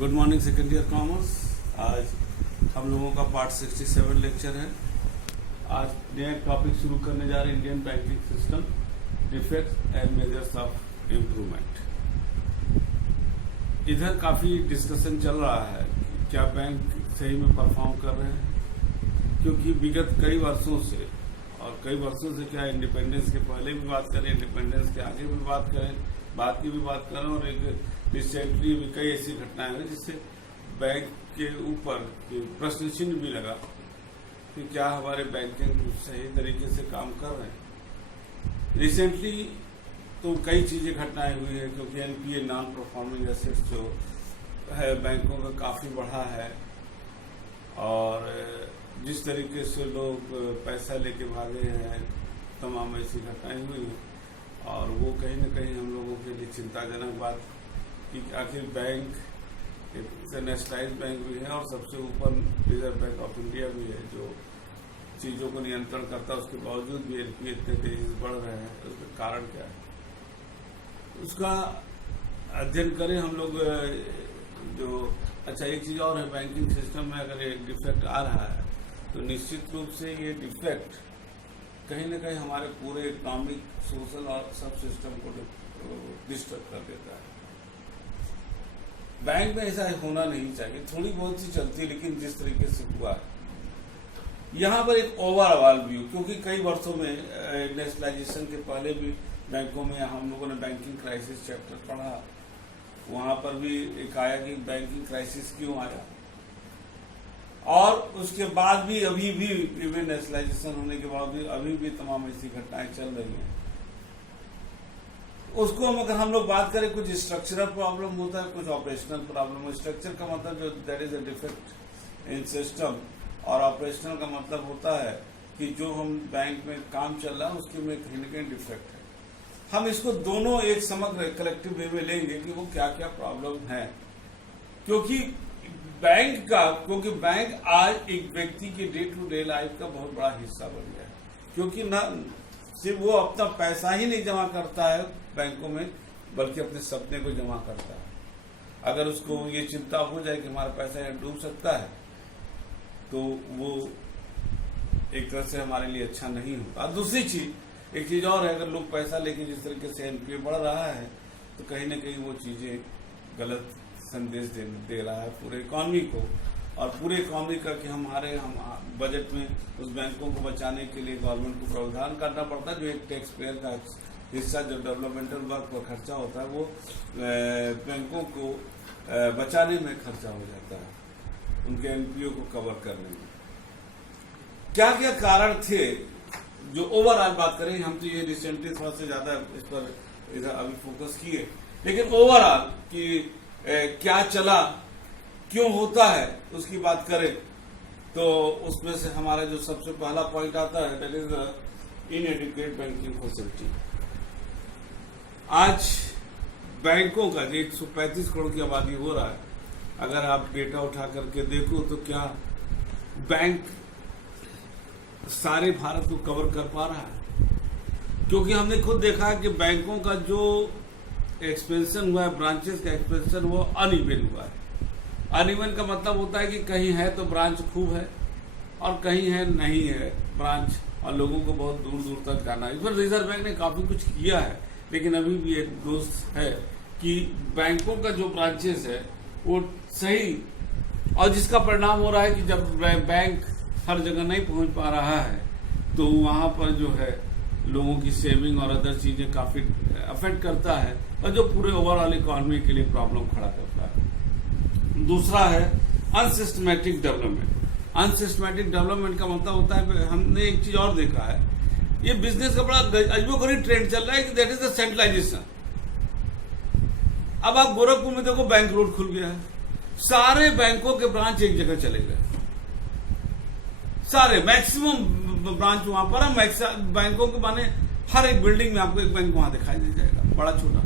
Good morning second year commerce. आज हम लोगों का पार्ट 67 लेक्चर है। आज नया टॉपिक शुरू करने जा रहे हैं, Indian banking system defects and measures of improvement. इधर काफ़ी डिस्कशन चल रहा है कि क्या बैंक सही में परफॉर्म कर रहे हैं, क्योंकि विगत कई वर्षों से क्या इंडिपेंडेंस के पहले भी बात करें, इंडिपेंडेंस के आगे भी बात करें, बात की भी बात करें, और एक रिसेंटली भी कई ऐसी घटनाएं हुई जिससे बैंक के ऊपर प्रश्न चिन्ह भी लगा कि क्या हमारे बैंकिंग सही तरीके से काम कर रहे हैं। रिसेंटली तो कई चीजें घटनाएं हुई है, क्योंकि एनपीए नॉन परफॉर्मिंग एसेट्स जो है बैंकों का काफी बढ़ा है, और जिस तरीके से लोग पैसा लेके भागे हैं, तमाम ऐसी घटनाएं हुई हैं। और वो कहीं न कहीं हम लोगों के लिए चिंताजनक बात कि आखिर बैंक नेशनलाइज बैंक भी है और सबसे ऊपर रिजर्व बैंक ऑफ इंडिया भी है, जो चीज़ों को नियंत्रण करता है। उसके बावजूद भी एनपीए इतने तेजी से बढ़ रहे हैं, उसका कारण क्या है, उसका अध्ययन करें हम लोग। अच्छा, एक चीज़ और है, बैंकिंग सिस्टम में अगर एक डिफेक्ट आ रहा है तो निश्चित रूप से ये डिफेक्ट कहीं न कहीं हमारे पूरे इकोनॉमिक, सोशल और सब सिस्टम को डिस्टर्ब कर देता है। बैंक में ऐसा होना नहीं चाहिए, थोड़ी बहुत सी चलती है, लेकिन जिस तरीके से हुआ है यहाँ पर एक ओवरऑल व्यू, क्योंकि कई वर्षों में नेशनलाइजेशन के पहले भी बैंकों में हम लोगों ने बैंकिंग क्राइसिस चैप्टर पढ़ा, वहां पर भी एक आया कि बैंकिंग क्राइसिस क्यों आया, और उसके बाद भी अभी भी इवन नेशनलाइजेशन होने के बाद भी अभी भी तमाम ऐसी घटनाएं चल रही हैं। उसको अगर हम लोग बात करें, कुछ स्ट्रक्चरल प्रॉब्लम होता है, कुछ ऑपरेशनल प्रॉब्लम। स्ट्रक्चर का मतलब जो that is a defect in system, और ऑपरेशनल का मतलब होता है कि जो हम बैंक में काम चल रहा है उसके में कहीं न कहीं डिफेक्ट है। हम इसको दोनों एक समग्र कलेक्टिव वे में लेंगे कि वो क्या क्या प्रॉब्लम है, क्योंकि बैंक आज एक व्यक्ति की डे टू डे लाइफ का बहुत बड़ा हिस्सा बन गया है। क्योंकि न सिर्फ वो अपना पैसा ही नहीं जमा करता है बैंकों में, बल्कि अपने सपने को जमा करता है। अगर उसको ये चिंता हो जाए कि हमारा पैसा यहाँ डूब सकता है, तो वो एक तरह से हमारे लिए अच्छा नहीं होता। दूसरी चीज, एक चीज और है, अगर लोग पैसा लेके जिस तरीके से एनपीए बढ़ रहा है, तो कहीं ना कहीं वो चीजें गलत संदेश दे रहा है पूरे इकोनॉमी को, और पूरे इकोनॉमी का कि हम बजट में उस बैंकों को बचाने के लिए गवर्नमेंट को प्रावधान करना पड़ता है, जो एक टैक्स पेयर का हिस्सा जो डेवलपमेंटल वर्क पर खर्चा होता है, वो बैंकों को बचाने में खर्चा हो जाता है, उनके एनपीओ को कवर करने में। क्या क्या कारण थे, जो ओवरऑल बात करें, हम तो ये रिसेंटली थोड़ा सा ज्यादा इस पर इधर अभी फोकस किए, लेकिन ओवरऑल कि क्या चला, क्यों होता है, उसकी बात करें तो उसमें से हमारा जो सबसे पहला पॉइंट आता है, दैट इज इनएडिक्वेट बैंकिंग फैसिलिटी। आज बैंकों का 135 करोड़ की आबादी हो रहा है, अगर आप डेटा उठा करके देखो तो क्या बैंक सारे भारत को कवर कर पा रहा है? क्योंकि हमने खुद देखा है कि बैंकों का जो एक्सपेंशन हुआ है, ब्रांचेस का एक्सपेंशन, वो अनइवन हुआ है। अनइवन का मतलब होता है कि कहीं है तो ब्रांच खूब है, और कहीं है नहीं है ब्रांच, और लोगों को बहुत दूर दूर तक जाना है। इस पर रिजर्व बैंक ने काफी कुछ किया है, लेकिन अभी भी एक दोस्त है कि बैंकों का जो ब्रांचेस है वो सही, और जिसका परिणाम हो रहा है कि जब बैंक हर जगह नहीं पहुंच पा रहा है, तो वहां पर जो है लोगों की सेविंग और अदर चीजें काफी अफेक्ट करता है, और जो पूरे ओवरऑल इकोनॉमी के लिए प्रॉब्लम खड़ा करता है। दूसरा है अनसिस्टमैटिक डेवलपमेंट। अनसिस्टमैटिक डेवलपमेंट का मतलब होता है, हमने एक चीज और देखा है, ये बिजनेस का बड़ा अजबोगरीब ट्रेंड चल रहा है कि दैट इज द सेंट्रलाइजेशन। अब आप गोरखपुर में देखो, बैंक रोड खुल गया है, सारे बैंकों के ब्रांच एक जगह चले गए, सारे मैक्सिमम ब्रांच वहां पर है। बैंकों के माने हर एक बिल्डिंग में आपको एक बैंक वहां दिखाई दे जाएगा, बड़ा छोटा।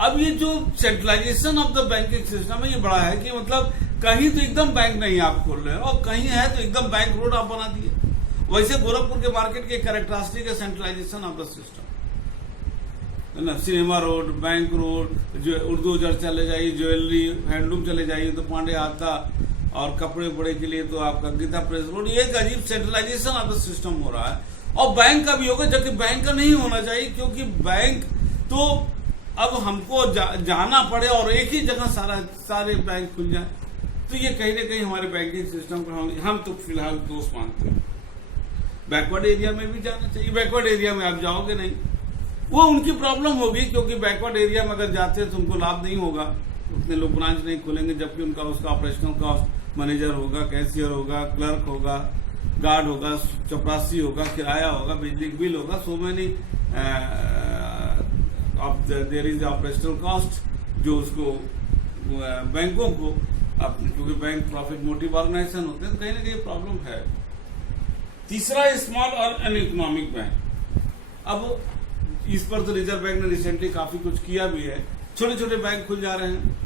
अब ये जो centralisation of the banking system है, ये बड़ा है कि मतलब कहीं तो एकदम बैंक नहीं आप खोल रहे हैं, और कहीं है तो एकदम बैंक रोड आप बना दिए। वैसे गोरखपुर के मार्केट के कैरेक्टरिस्टिक है सेंट्रलाइजेशन ऑफ द सिस्टम। है ना, सिनेमा रोड, बैंक रोड, जो उर्दू उधर चले जाइए, ज्वेलरी हैंडलूम चले जाइए तो पांडे हाता, और कपड़े उपड़े के लिए तो आपका गीता प्रेस रोड। ये एक अजीब सेंट्रलाइजेशन ऑफ द सिस्टम हो रहा है, और बैंक का भी होगा, जबकि बैंक का नहीं होना चाहिए, क्योंकि बैंक तो अब हमको जाना पड़े और एक ही जगह सारे बैंक खुल जाए, तो ये कहीं ना कहीं हमारे बैंकिंग सिस्टम को हम तो फिलहाल दोष मानते हैं। बैकवर्ड एरिया में भी जाना चाहिए, बैकवर्ड एरिया में आप जाओगे नहीं, वो उनकी प्रॉब्लम होगी, क्योंकि बैकवर्ड एरिया में अगर जाते हैं तो उनको लाभ नहीं होगा, उतने लोग ब्रांच नहीं खुलेंगे, जबकि उनका उसका ऑपरेशनल कॉस्ट मैनेजर होगा, कैशियर होगा, क्लर्क होगा, गार्ड होगा, चपरासी होगा, किराया होगा, बिजली बिल होगा, so many there is operational cost जो उसको बैंकों को, क्योंकि बैंक प्रॉफिट मोटिव ऑर्गेनाइजेशन होते हैं, तो कहीं ना कहीं प्रॉब्लम है। तीसरा, स्मॉल और अनइकोनॉमिक बैंक। अब इस पर तो रिजर्व बैंक ने रिसेंटली काफी कुछ किया भी है, छोटे छोटे बैंक खुल जा रहे हैं।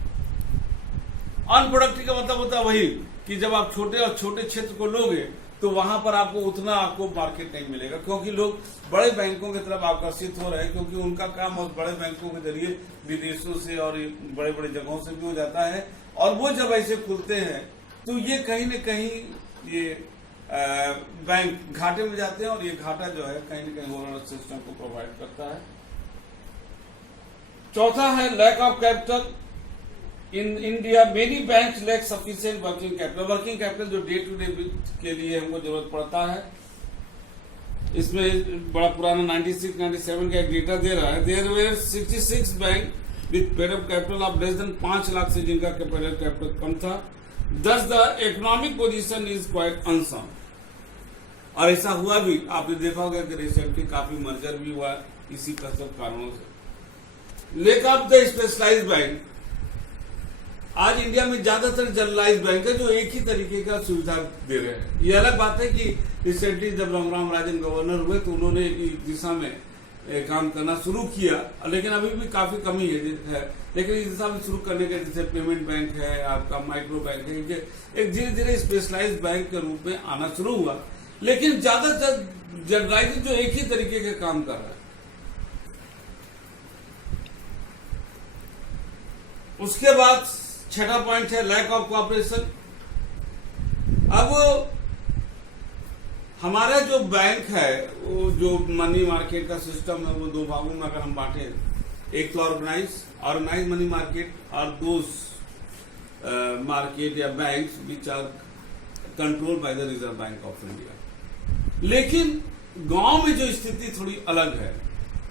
अनप्रोडक्टिव का मतलब होता है वही कि जब आप छोटे और छोटे क्षेत्र को लोगे तो वहां पर उतना आपको मार्केट नहीं मिलेगा, क्योंकि लोग बड़े बैंकों की तरफ आकर्षित हो रहे हैं, क्योंकि उनका काम उस बड़े बैंकों के जरिए विदेशों से और बड़े बड़े जगहों से भी हो जाता है, और वो जब ऐसे खुलते हैं तो ये कहीं न कहीं ये बैंक घाटे में जाते हैं, और ये घाटा जो है कहीं न कहीं ओवरऑल सिस्टम को प्रोवाइड करता है। चौथा है lack of capital. In India many banks lack sufficient working capital. Working capital जो डे टू डे के लिए हमको जरूरत पड़ता है, इसमें बड़ा पुराना 96-97 का एक डेटा दे रहा है। There were 66 bank with paid up capital of less than 5 lakh से जिनका पेड अप कैपिटल कम था। Thus the economic position is quite unsound। और ऐसा हुआ भी, आपने देखा होगा कि रिसेंटली काफी मर्जर भी हुआ इसी का सब कारणों से। Lack of the specialized bank. आज इंडिया में ज्यादातर जनरलाइज्ड बैंक है जो एक ही तरीके का सुविधा दे रहे हैं। ये अलग बात है कि रिसेंटली जब राम राजन गवर्नर हुए तो उन्होंने इस दिशा में काम करना शुरू किया, लेकिन अभी भी काफी कमी है, लेकिन इस दिशा में शुरू करने के, जैसे पेमेंट बैंक है, आपका माइक्रो बैंक है, एक धीरे धीरे स्पेशलाइज्ड बैंक के रूप में आना शुरू हुआ, लेकिन ज्यादातर जनरलाइज्ड जो एक ही तरीके के काम कर रहा है। उसके बाद छठा पॉइंट है लैक ऑफ कोऑपरेशन। अब हमारा जो बैंक है, वो जो मनी मार्केट का सिस्टम है, वो दो भागों में अगर हम बांटे, एक तो ऑर्गेनाइज मनी मार्केट और दोज मार्केट या banks which are control by the Reserve Bank of India. लेकिन गांव में जो स्थिति थोड़ी अलग है,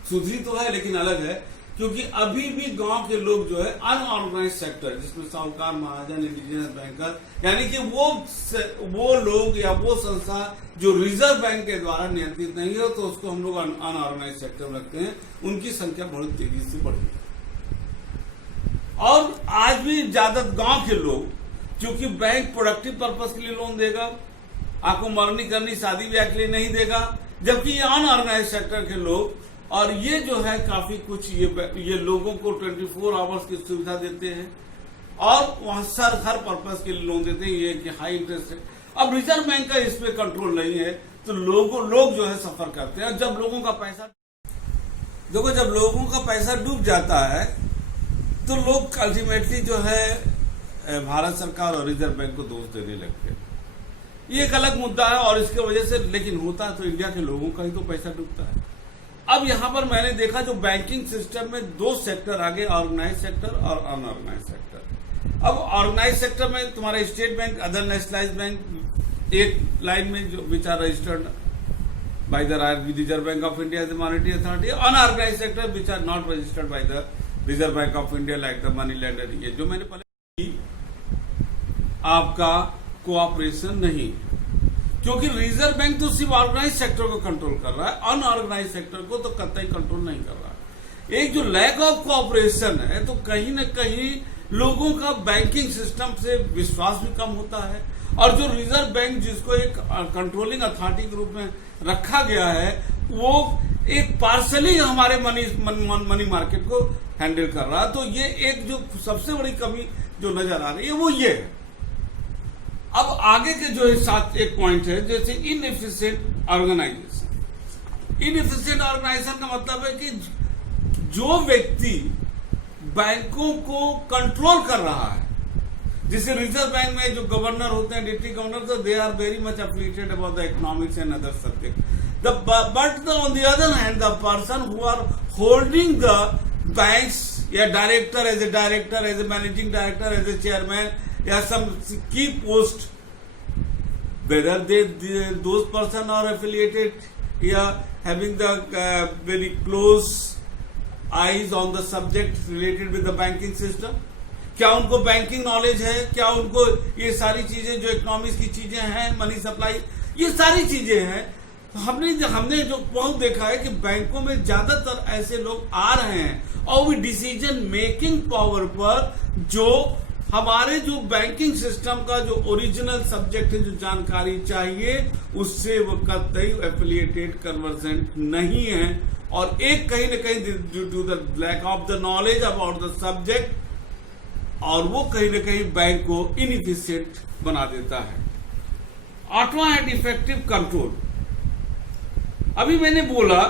सुधरी तो है लेकिन अलग है, क्योंकि अभी भी गांव के लोग जो है अनऑर्गेनाइज सेक्टर, जिसमें साहूकार, महाजन, इंडिजिनस बैंकर, यानी कि वो लोग या वो संस्था जो रिजर्व बैंक के द्वारा नियंत्रित नहीं हो, तो उसको हम लोग अनऑर्गेनाइज सेक्टर में रखते हैं। उनकी संख्या बहुत तेजी से बढ़ी और आज भी ज्यादा गांव के लोग, क्योंकि बैंक प्रोडक्टिव पर्पज के लिए लोन देगा, आपको मरनी करनी शादी ब्याह के लिए नहीं देगा, जबकि ये अनऑर्गेनाइज सेक्टर के लोग, और ये जो है काफी कुछ ये लोगों को 24 आवर्स की सुविधा देते हैं, और वहां हर पर्पज के लिए लोन देते हैं, ये कि हाई इंटरेस्ट है। अब रिजर्व बैंक का इस पे कंट्रोल नहीं है, तो लोग जो है सफर करते हैं। जब लोगों का पैसा देखो, जब लोगों का पैसा डूब जाता है तो लोग अल्टीमेटली जो है भारत सरकार और रिजर्व बैंक को दोष देने लगते हैं। ये एक अलग मुद्दा है, और इसके वजह से, लेकिन होता है तो इंडिया के लोगों का ही तो पैसा डूबता है। अब यहां पर मैंने देखा जो बैंकिंग सिस्टम में दो सेक्टर आगे, ऑर्गेनाइज सेक्टर और अनऑर्गेनाइज सेक्टर। अब ऑर्गेनाइज सेक्टर में तुम्हारा State Bank, other nationalise bank एक लाइन में जो which are registered by the Reserve Bank of India as a monetary authority. Unorganise sector which are not registered by the Reserve Bank of India like the money lender. ये जो मैंने पहले आपका cooperation नहीं, क्योंकि reserve bank तो सिर्फ organise sector को कंट्रोल कर रहा है, अनऑर्गेनाइज सेक्टर को तो कतई कंट्रोल नहीं कर रहा। एक जो लैक ऑफ कोऑपरेशन है, तो कहीं न कहीं लोगों का बैंकिंग सिस्टम से विश्वास भी कम होता है, और जो रिजर्व बैंक जिसको एक कंट्रोलिंग अथॉरिटी के रूप में रखा गया है, वो एक पार्सली हमारे मनी मार्केट को हैंडल कर रहा है। तो ये एक जो सबसे बड़ी कमी जो नजर आ रही है वो ये है। अब आगे के जो है साथ एक पॉइंट है, जैसे इनएफिशिएंट ऑर्गेनाइजेशन। इनएफिशिएंट ऑर्गेनाइजेशन का मतलब है कि जो व्यक्ति बैंकों को कंट्रोल कर रहा है, जैसे रिजर्व बैंक में जो गवर्नर होते हैं, डिप्टी गवर्नर, तो they are very much affiliated about the economics and other subject, but on the other hand, the person who are holding the banks, a director, as a managing director, as a chairman, या some key post, whether those person are affiliated या having the very close eyes on the subject related with the banking system, क्या उनको banking knowledge है, क्या उनको ये सारी चीजें जो इकोनॉमिक्स की चीजें हैं, मनी सप्लाई, ये सारी चीजें हैं। हमने जो बहुत देखा है कि बैंकों में ज्यादातर ऐसे लोग आ रहे हैं और वो डिसीजन मेकिंग पावर पर जो हमारे जो बैंकिंग सिस्टम का जो ओरिजिनल सब्जेक्ट है, जो जानकारी चाहिए, उससे वो कतई एफिलिएटेड कन्वर्सेंट नहीं है। और एक कहीं ना कहीं due to the lack of the knowledge about the subject, और वो कहीं ना कहीं बैंक को इनएफिशिएंट बना देता है। 8वां है डिफेक्टिव कंट्रोल। अभी मैंने बोला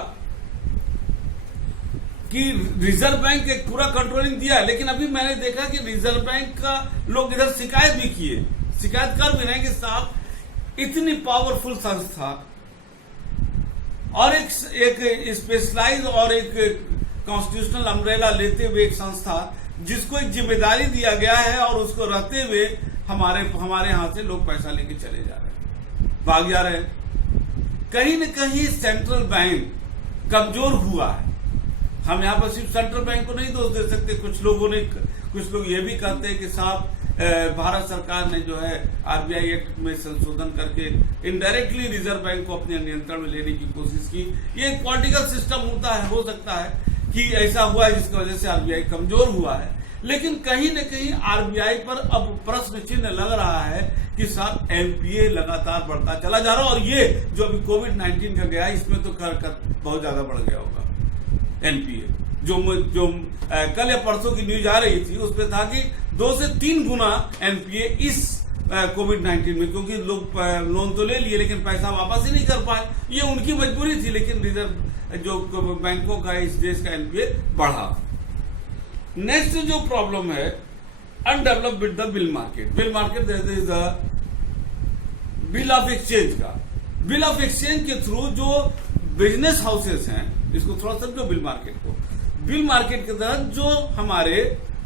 कि रिजर्व बैंक एक पूरा कंट्रोलिंग दिया है, लेकिन अभी मैंने देखा कि रिजर्व बैंक का लोग इधर शिकायत भी किए, शिकायत कर भी रहे हैं कि साहब इतनी पावरफुल संस्था और एक स्पेशलाइज और एक कॉन्स्टिट्यूशनल अम्ब्रेला लेते हुए एक संस्था जिसको एक जिम्मेदारी दिया गया है, और उसको रहते हुए हमारे यहां से लोग पैसा लेके चले जा रहे हैं, भाग जा रहे हैं। कहीं न कहीं सेंट्रल बैंक कमजोर हुआ है। हम यहाँ पर सिर्फ सेंट्रल बैंक को नहीं दोष दे सकते। कुछ लोग ये भी कहते हैं कि साहब भारत सरकार ने जो है आरबीआई एक्ट में संशोधन करके इनडायरेक्टली रिजर्व बैंक को अपने नियंत्रण में लेने की कोशिश की। ये एक पॉलिटिकल सिस्टम होता है, हो सकता है कि ऐसा हुआ है जिसकी वजह से आरबीआई कमजोर हुआ है। लेकिन कहीं न कहीं आरबीआई पर अब प्रश्न चिन्ह लग रहा है कि साहब एनपीए लगातार बढ़ता चला जा रहा है, और ये जो अभी कोविड-19 का गया इसमें तो बहुत ज्यादा बढ़ गया होगा एनपीए। जो कल या परसों की न्यूज आ रही थी उसमें था कि 2 से 3 गुना एनपीए इस कोविड-19 में, क्योंकि लोग लोन तो ले लिए लेकिन पैसा वापस ही नहीं कर पाए। ये उनकी मजबूरी थी, लेकिन रिजर्व जो बैंकों का इस देश का एनपीए बढ़ा। नेक्स्ट जो प्रॉब्लम है undeveloped with the bill market. Bill market is the bill of exchange का। बिल ऑफ एक्सचेंज के थ्रू जो बिजनेस हाउसेस हैं, इसको थोड़ा समझो बिल मार्केट को। बिल मार्केट के तहत जो हमारे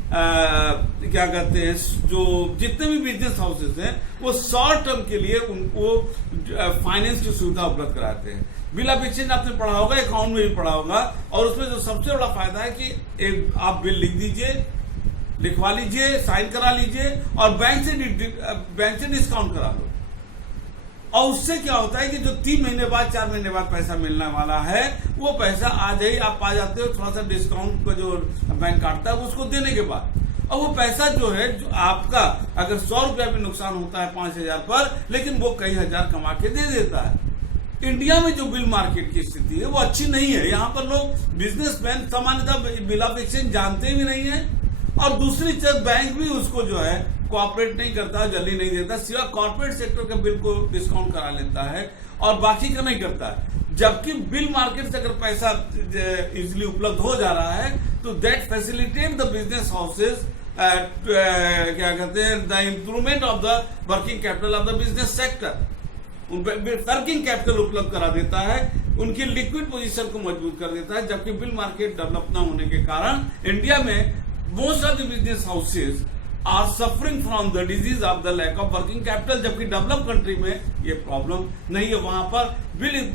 क्या कहते हैं, जो जितने भी बिजनेस हाउसेस हैं वो शॉर्ट टर्म के लिए उनको फाइनेंस की सुविधा उपलब्ध कराते हैं। बिल ऑफ एक्सचेंज आपने पढ़ा होगा, अकाउंट में भी पढ़ा होगा, और उसमें जो सबसे बड़ा फायदा है कि एक आप बिल लिख दीजिए, लिखवा लीजिए, साइन करा लीजिए और बैंक से डिस्काउंट करा लो। और उससे क्या होता है कि जो 3 महीने बाद 4 महीने बाद पैसा मिलने वाला है वो पैसा आज ही आप पा जाते हो, थोड़ा सा डिस्काउंट का जो बैंक काटता है उसको देने के बाद। और वो पैसा जो है, जो आपका अगर 100 रुपया भी नुकसान होता है 5000 पर, लेकिन वो कई हजार कमा के दे देता है। इंडिया में जो बिल मार्केट की स्थिति है वो अच्छी नहीं है। यहाँ पर लोग बिजनेसमैन सामान्यतः बिल ऑफ एक्सचेंज जानते भी नहीं है, और दूसरी चीज बैंक भी उसको जो है कोऑपरेट नहीं करता, जल्दी नहीं देता, सिवाय कॉर्पोरेट सेक्टर के बिल को डिस्काउंट करा लेता है और बाकी का नहीं करता है। जबकि बिल मार्केट से अगर पैसा इजिली उपलब्ध हो जा रहा है तो that facilitate the business houses क्या कहते हैं, the improvement of the working capital of the business sector. Working capital उपलब्ध करा देता है, उनकी लिक्विड पोजीशन को मजबूत कर देता है। जबकि बिल मार्केट डेवलप न होने के कारण इंडिया में most of the business houses are suffering from the disease of the lack of working capital. जबकि डेवलप कंट्री में ये प्रॉब्लम नहीं है, वहां पर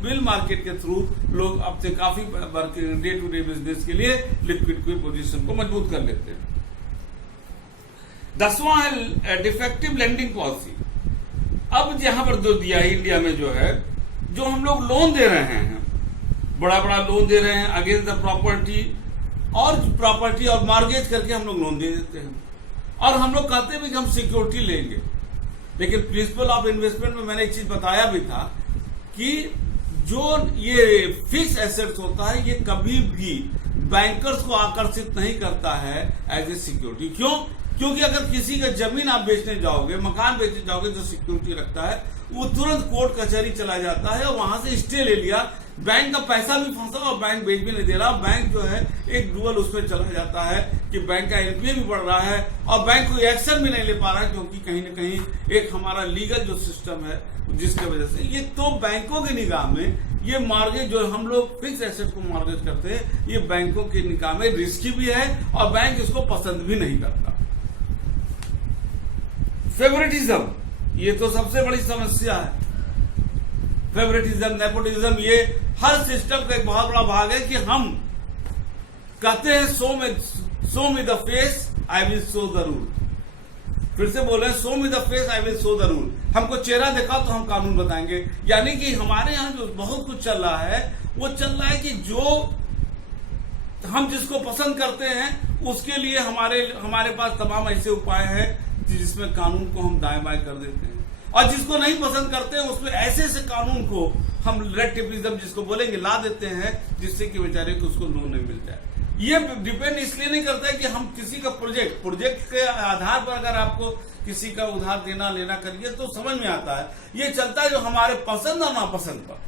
बिल मार्केट के थ्रू लोग अपने काफी डे टू डे बिजनेस के लिए लिक्विड की पोजीशन को मजबूत कर लेते हैं। 10वां है डिफेक्टिव लेंडिंग पॉलिसी। अब यहां पर जो दिया है इंडिया में जो है, जो हम लोग लोन दे रहे हैं, बड़ा बड़ा लोन दे रहे हैं अगेंस्ट द प्रॉपर्टी और मॉर्गेज करके हम लोग लोन दे देते हैं, और हम लोग कहते हैं कि हम सिक्योरिटी लेंगे। लेकिन प्रिंसिपल ऑफ इन्वेस्टमेंट में मैंने एक चीज बताया भी था कि जो ये फिक्स एसेट्स होता है ये कभी भी बैंकर्स को आकर्षित नहीं करता है एज ए सिक्योरिटी। क्यों? क्योंकि अगर किसी का जमीन आप बेचने जाओगे, मकान बेचने जाओगे, जो सिक्योरिटी रखता है वो तुरंत कोर्ट कचहरी चला जाता है और वहां से स्टे ले लिया, बैंक का पैसा भी फंसा और बैंक बेच भी नहीं दे रहा। बैंक जो है एक डुअल उसमें चला जाता है कि बैंक का एनपीए भी बढ़ रहा है और बैंक कोई एक्शन भी नहीं ले पा रहा है, क्योंकि कहीं ना कहीं एक हमारा लीगल जो सिस्टम है जिसके वजह से ये तो बैंकों की निगाह में ये मॉर्गेज जो हम लोग फिक्स एसेट को मॉर्गेज करते हैं, ये बैंकों की निगाह में रिस्की भी है और बैंक इसको पसंद भी नहीं करता। फेवरेटिज्म, ये तो सबसे बड़ी समस्या है। फेवरेटिज्म, नेपोटिज्म, ये हर सिस्टम का एक बहुत बड़ा भाग है कि हम कहते हैं show me the face I will show the rule. फिर से बोले, show me the face I will show the rule. हमको चेहरा दिखाओ तो हम कानून बताएंगे। यानी कि हमारे यहाँ जो बहुत कुछ चल रहा है वो चल रहा है कि जो हम जिसको पसंद करते हैं उसके लिए हमारे पास तमाम ऐसे उपाय हैं जिसमें कानून को हम दाएं बाएं कर देते हैं, और जिसको नहीं पसंद करते हैं उसमें ऐसे ऐसे कानून को हम रेड टेपिज्म जिसको बोलेंगे ला देते हैं, जिससे कि बेचारे को उसको लोन नहीं मिल जाए। ये डिपेंड इसलिए नहीं करता है कि हम किसी का प्रोजेक्ट के आधार पर अगर आपको किसी का उधार देना लेना करिए तो समझ में आता है। ये चलता है जो हमारे पसंद और नापसंद पर,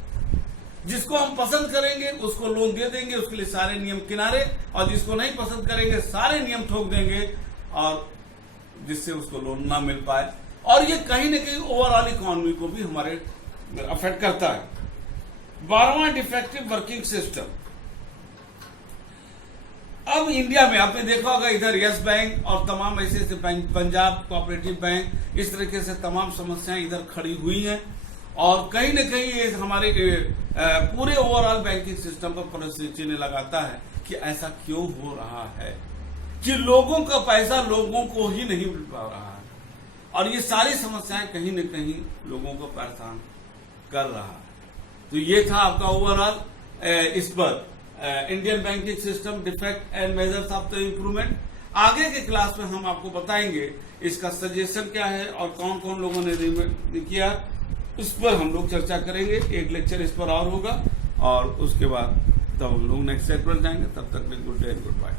जिसको हम पसंद करेंगे उसको लोन दे देंगे, उसके लिए सारे नियम किनारे, और जिसको नहीं पसंद करेंगे सारे नियम ठोक देंगे और जिससे उसको लोन ना मिल पाए। और ये कहीं ना कहीं ओवरऑल इकोनॉमी को भी हमारे अफेक्ट करता है। 12वां डिफेक्टिव वर्किंग सिस्टम। अब इंडिया में आपने देखा होगा इधर यस बैंक और तमाम ऐसे ऐसे बैंक, पंजाब कोऑपरेटिव बैंक, इस तरीके से तमाम समस्याएं इधर खड़ी हुई हैं और कहीं न कहीं ये हमारे पूरे ओवरऑल बैंकिंग सिस्टम पर प्रश्न चिन्ह लगाता है कि ऐसा क्यों हो रहा है कि लोगों का पैसा लोगों को ही नहीं मिल पा रहा है, और ये सारी समस्याएं कहीं न कहीं लोगों को परेशान कर रहा है। तो ये था आपका ओवरऑल इस पर Indian banking system defect and measures of the improvement. आगे के क्लास में हम आपको बताएंगे इसका सजेशन क्या है और कौन कौन लोगों ने किया, उस पर हम लोग चर्चा करेंगे। एक लेक्चर इस पर और होगा और उसके बाद तब हम लोग नेक्स्ट सेट पर जाएंगे। तब तक good day and good bye.